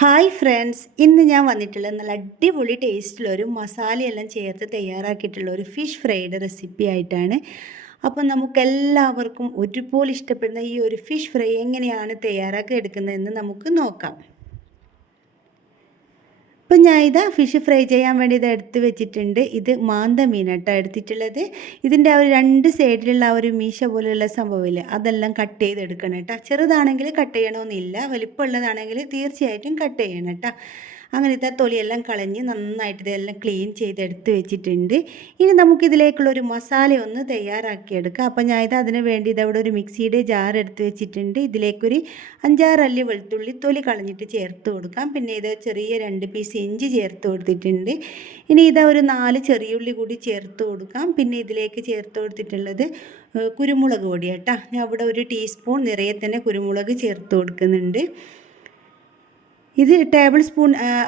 Hi friends, ഇന്ന് ഞാൻ വന്നിട്ടുള്ള നല്ല അടിപൊളി ടേസ്റ്റിലൊരു മസാലയെല്ലാം ചേർത്ത് തയ്യാറാക്കിയിട്ടുള്ള ഒരു ഫിഷ് ഫ്രൈയുടെ റെസിപ്പി ആയിട്ടാണ്. അപ്പം നമുക്കെല്ലാവർക്കും ഒരുപോലെ ഇഷ്ടപ്പെടുന്ന ഈ ഒരു ഫിഷ് ഫ്രൈ എങ്ങനെയാണ് തയ്യാറാക്കി എടുക്കുന്നതെന്ന് നമുക്ക് നോക്കാം. ഇപ്പം ഞാൻ ഫിഷ് ഫ്രൈ ചെയ്യാൻ വേണ്ടി ഇത് എടുത്ത് വെച്ചിട്ടുണ്ട്. ഇത് മാന്ത മീനാട്ടോ എടുത്തിട്ടുള്ളത്. ഇതിൻ്റെ ആ ഒരു രണ്ട് സൈഡിലുള്ള ആ ഒരു മീശ പോലെയുള്ള സംഭവമില്ലേ, അതെല്ലാം കട്ട് ചെയ്തെടുക്കണം കേട്ടോ. ചെറുതാണെങ്കിൽ കട്ട് ചെയ്യണമെന്നില്ല, വലിപ്പമുള്ളതാണെങ്കിൽ തീർച്ചയായിട്ടും കട്ട് ചെയ്യണം കേട്ടോ. അങ്ങനത്തെ തൊലിയെല്ലാം കളഞ്ഞ് നന്നായിട്ട് ഇതെല്ലാം ക്ലീൻ ചെയ്തെടുത്ത് വെച്ചിട്ടുണ്ട്. ഇനി നമുക്കിതിലേക്കുള്ളൊരു മസാല ഒന്ന് തയ്യാറാക്കിയെടുക്കാം. അപ്പം ഞാൻ അതിന് വേണ്ടി ഇതവിടെ ഒരു മിക്സിയുടെ ജാർ എടുത്ത് വെച്ചിട്ടുണ്ട്. ഇതിലേക്കൊരു 5-6 അല്ലി വെളുത്തുള്ളി തൊലി കളഞ്ഞിട്ട് ചേർത്ത് കൊടുക്കാം. പിന്നെ ഇത് ചെറിയ 2 പീസ് ഇഞ്ചി ചേർത്ത് കൊടുത്തിട്ടുണ്ട്. ഇനി ഒരു 4 ചെറിയുള്ളി കൂടി ചേർത്ത് കൊടുക്കാം. പിന്നെ ഇതിലേക്ക് ചേർത്ത് കൊടുത്തിട്ടുള്ളത് കുരുമുളക് പൊടി കേട്ടോ. ഞാൻ അവിടെ ഒരു ടീസ്പൂൺ നിറയെ തന്നെ കുരുമുളക് ചേർത്ത് കൊടുക്കുന്നുണ്ട്. ഇത്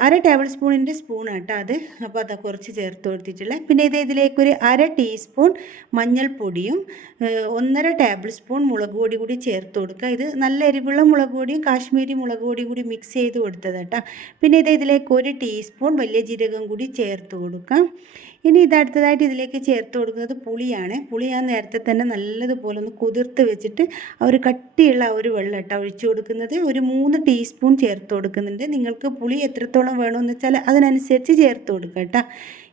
അര ടേബിൾ സ്പൂണിൻ്റെ സ്പൂണാണ് കേട്ടോ അത്. അപ്പോൾ അത് കുറച്ച് ചേർത്ത് കൊടുത്തിട്ടുള്ള. പിന്നെ ഇതിലേക്കൊരു അര ടീസ്പൂൺ മഞ്ഞൾപ്പൊടിയും 1.5 ടേബിൾ സ്പൂൺ മുളക് പൊടി കൂടി ചേർത്ത് കൊടുക്കുക. ഇത് നല്ല എരിവുള്ള മുളക് പൊടിയും കാശ്മീരി മുളക് പൊടിയും കൂടി മിക്സ് ചെയ്ത് കൊടുത്തത് കേട്ടോ. പിന്നെ ഇതിലേക്ക് 1 ടീസ്പൂൺ വലിയ ജീരകം കൂടി ചേർത്ത് കൊടുക്കാം. ഇനി അടുത്തതായിട്ട് ഇതിലേക്ക് ചേർത്ത് കൊടുക്കുന്നത് പുളിയാണ്. പുളി ഞാൻ നേരത്തെ തന്നെ നല്ലതുപോലെ ഒന്ന് കുതിർത്ത് വെച്ചിട്ട് ആ ഒരു കട്ടിയുള്ള ആ ഒരു വെള്ളം കേട്ടോ ഒഴിച്ചു കൊടുക്കുന്നത്. ഒരു 3 ടീസ്പൂൺ ചേർത്ത് കൊടുക്കുന്നുണ്ട്. നിങ്ങൾക്ക് പുളി എത്രത്തോളം വേണമെന്ന് വെച്ചാൽ അതിനനുസരിച്ച് ചേർത്ത് കൊടുക്കുക കേട്ടോ.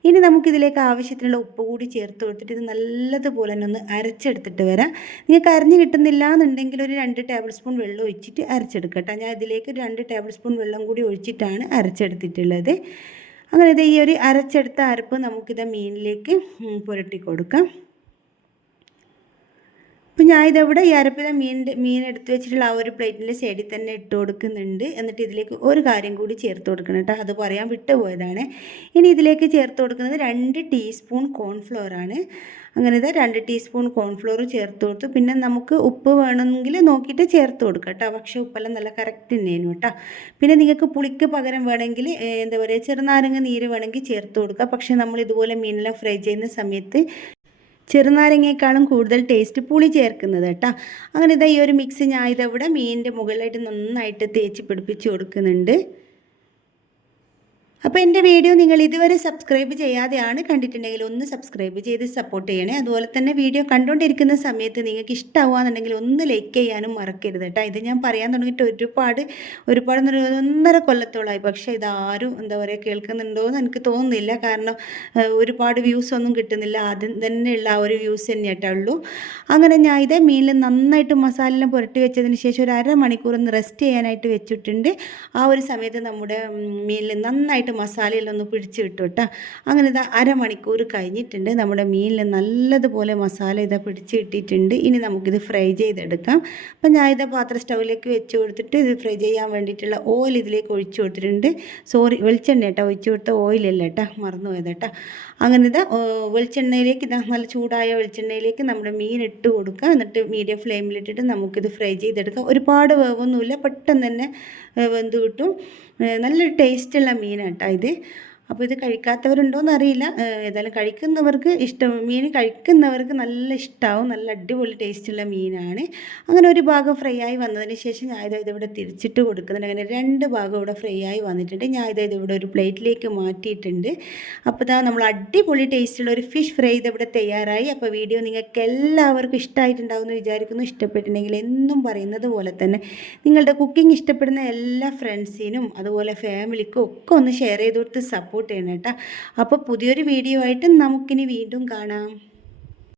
ഇനി നമുക്കിതിലേക്ക് ആവശ്യത്തിനുള്ള ഉപ്പ് കൂടി ചേർത്ത് കൊടുത്തിട്ട് ഇത് നല്ലതുപോലെ തന്നെ ഒന്ന് അരച്ചെടുത്തിട്ട് വരാം. നിങ്ങൾക്ക് അരഞ്ഞ് കിട്ടുന്നില്ല എന്നുണ്ടെങ്കിൽ ഒരു 2 ടേബിൾ സ്പൂൺ വെള്ളം ഒഴിച്ചിട്ട് അരച്ചെടുക്കുക കേട്ടോ. ഞാൻ ഇതിലേക്ക് 2 ടേബിൾ സ്പൂൺ വെള്ളം കൂടി ഒഴിച്ചിട്ടാണ് അരച്ചെടുത്തിട്ടുള്ളത്. അങ്ങനെ ഈ ഒരു അരച്ചെടുത്ത അരപ്പ് നമുക്കിത് മീനിലേക്ക് പുരട്ടി കൊടുക്കാം. അപ്പോൾ ഞാൻ ഇതവിടെ ഈ അരപ്പിത മീൻ എടുത്ത് വെച്ചിട്ടുള്ള ആ ഒരു പ്ലേറ്റിൻ്റെ സൈഡിൽ തന്നെ ഇട്ട് കൊടുക്കുന്നുണ്ട്. എന്നിട്ട് ഇതിലേക്ക് ഒരു കാര്യം കൂടി ചേർത്ത് കൊടുക്കണം കേട്ടോ, അത് പറയാൻ വിട്ടുപോയതാണ്. ഇനി ഇതിലേക്ക് ചേർത്ത് കൊടുക്കുന്നത് 2 ടീസ്പൂൺ കോൺഫ്ലോറാണ്. അങ്ങനെ 2 ടീസ്പൂൺ കോൺഫ്ലോർ ചേർത്ത് കൊടുത്തു. പിന്നെ നമുക്ക് ഉപ്പ് വേണമെങ്കിൽ നോക്കിയിട്ട് ചേർത്ത് കൊടുക്കാം കേട്ടോ. പക്ഷേ ഉപ്പെല്ലാം നല്ല കറക്റ്റ് തന്നെയാണ് കേട്ടോ. പിന്നെ നിങ്ങൾക്ക് പുളിക്ക് പകരം വേണമെങ്കിൽ എന്താ പറയുക, ചെറുനാരങ്ങ നീര് വേണമെങ്കിൽ ചേർത്ത് കൊടുക്കുക. പക്ഷേ നമ്മൾ ഇതുപോലെ മീനെല്ലാം ഫ്രൈ ചെയ്യുന്ന സമയത്ത് ചെറുനാരങ്ങയേക്കാളും കൂടുതൽ ടേസ്റ്റ് പുളി ചേർക്കുന്നത് കേട്ടോ. അങ്ങനെ ഈ ഒരു മിക്സ് ഞാൻ ഇതവിടെ മീനിൻ്റെ മുകളിലായിട്ട് നന്നായിട്ട് തേച്ച് പിടിപ്പിച്ച് കൊടുക്കുന്നുണ്ട്. അപ്പോൾ എൻ്റെ വീഡിയോ നിങ്ങൾ ഇതുവരെ സബ്സ്ക്രൈബ് ചെയ്യാതെയാണ് കണ്ടിട്ടുണ്ടെങ്കിൽ ഒന്ന് സബ്സ്ക്രൈബ് ചെയ്ത് സപ്പോർട്ട് ചെയ്യണേ. അതുപോലെ തന്നെ വീഡിയോ കണ്ടുകൊണ്ടിരിക്കുന്ന സമയത്ത് നിങ്ങൾക്ക് ഇഷ്ടമാവുകയെന്നുണ്ടെങ്കിൽ ഒന്ന് ലൈക്ക് ചെയ്യാനും മറക്കരുത് കേട്ടോ. ഇത് ഞാൻ പറയാൻ തുടങ്ങിയിട്ട് ഒരുപാട് 1.5 കൊല്ലത്തോളമായി. പക്ഷേ ഇതാരും എന്താ പറയുക കേൾക്കുന്നുണ്ടോ എന്ന് എനിക്ക് തോന്നുന്നില്ല. കാരണം ഒരുപാട് വ്യൂസ് ഒന്നും കിട്ടുന്നില്ല. ആദ്യം തന്നെയുള്ള ആ ഒരു വ്യൂസ് തന്നെയായിട്ടേ ഉള്ളൂ. അങ്ങനെ ഞാൻ മീനിൽ നന്നായിട്ട് മസാലയെല്ലാം പുരട്ടി വെച്ചതിന് ശേഷം ഒരു അരമണിക്കൂർ ഒന്ന് റെസ്റ്റ് ചെയ്യാനായിട്ട് വെച്ചിട്ടുണ്ട്. ആ ഒരു സമയത്ത് നമ്മുടെ മീനിൽ നന്നായിട്ട് മസാലയെല്ലാം ഒന്ന് പിടിച്ച് കിട്ടും കേട്ടോ. അങ്ങനെ അരമണിക്കൂർ കഴിഞ്ഞിട്ടുണ്ട്. നമ്മുടെ മീനിൽ നല്ലതുപോലെ മസാല പിടിച്ച് കിട്ടിയിട്ടുണ്ട്. ഇനി നമുക്കിത് ഫ്രൈ ചെയ്തെടുക്കാം. അപ്പം ഞാൻ പാത്രം സ്റ്റൗവിലേക്ക് വെച്ച് കൊടുത്തിട്ട് ഇത് ഫ്രൈ ചെയ്യാൻ വേണ്ടിയിട്ടുള്ള ഓയിൽ ഇതിലേക്ക് ഒഴിച്ചു കൊടുത്തിട്ടുണ്ട്. വെളിച്ചെണ്ണ കേട്ടോ ഒഴിച്ചു കൊടുത്ത ഓയിലല്ല കേട്ടോ, മറന്നു പോയത് കേട്ടോ. അങ്ങനെ വെളിച്ചെണ്ണയിലേക്ക് നല്ല ചൂടായ വെളിച്ചെണ്ണയിലേക്ക് നമ്മുടെ മീൻ ഇട്ട് കൊടുക്കുക. എന്നിട്ട് മീഡിയം ഫ്ലെയിമിലിട്ടിട്ട് നമുക്കിത് ഫ്രൈ ചെയ്തെടുക്കാം. ഒരുപാട് വേവൊന്നുമില്ല, പെട്ടെന്ന് തന്നെ വെന്ത് കിട്ടും. നല്ലൊരു ടേസ്റ്റുള്ള മീനാണ് കേട്ടോ ഇത്. അപ്പോൾ ഇത് കഴിക്കാത്തവരുണ്ടോയെന്ന് അറിയില്ല. ഏതായാലും കഴിക്കുന്നവർക്ക് മീൻ കഴിക്കുന്നവർക്ക് നല്ല ഇഷ്ടമാവും. നല്ല അടിപൊളി ടേസ്റ്റുള്ള മീനാണ്. അങ്ങനെ ഒരു ഭാഗം ഫ്രൈ ആയി വന്നതിന് ശേഷം ഞാൻ ഇതിവിടെ തിരിച്ചിട്ട് കൊടുക്കുന്നുണ്ട്. അങ്ങനെ 2 ഭാഗം ഇവിടെ ഫ്രൈ ആയി വന്നിട്ടുണ്ട്. ഞാൻ ഇതിവിടെ ഒരു പ്ലേറ്റിലേക്ക് മാറ്റിയിട്ടുണ്ട്. അപ്പോൾ നമ്മൾ അടിപൊളി ടേസ്റ്റുള്ള ഒരു ഫിഷ് ഫ്രൈ ഇതിവിടെ തയ്യാറായി. അപ്പോൾ വീഡിയോ നിങ്ങൾക്ക് എല്ലാവർക്കും ഇഷ്ടമായിട്ടുണ്ടാവുമെന്ന് വിചാരിക്കുന്നു. ഇഷ്ടപ്പെട്ടിട്ടുണ്ടെങ്കിൽ എന്നും പറയുന്നത് പോലെ തന്നെ നിങ്ങളുടെ കുക്കിംഗ് ഇഷ്ടപ്പെടുന്ന എല്ലാ ഫ്രണ്ട്സിനും അതുപോലെ ഫാമിലിക്കും ഒക്കെ ഒന്ന് ഷെയർ ചെയ്ത് കൊടുത്ത് സപ്പോർട്ട് ചെയ്യണം കേട്ടോ. അപ്പോൾ പുതിയൊരു വീഡിയോ ആയിട്ട് നമുക്കിനി വീണ്ടും കാണാം.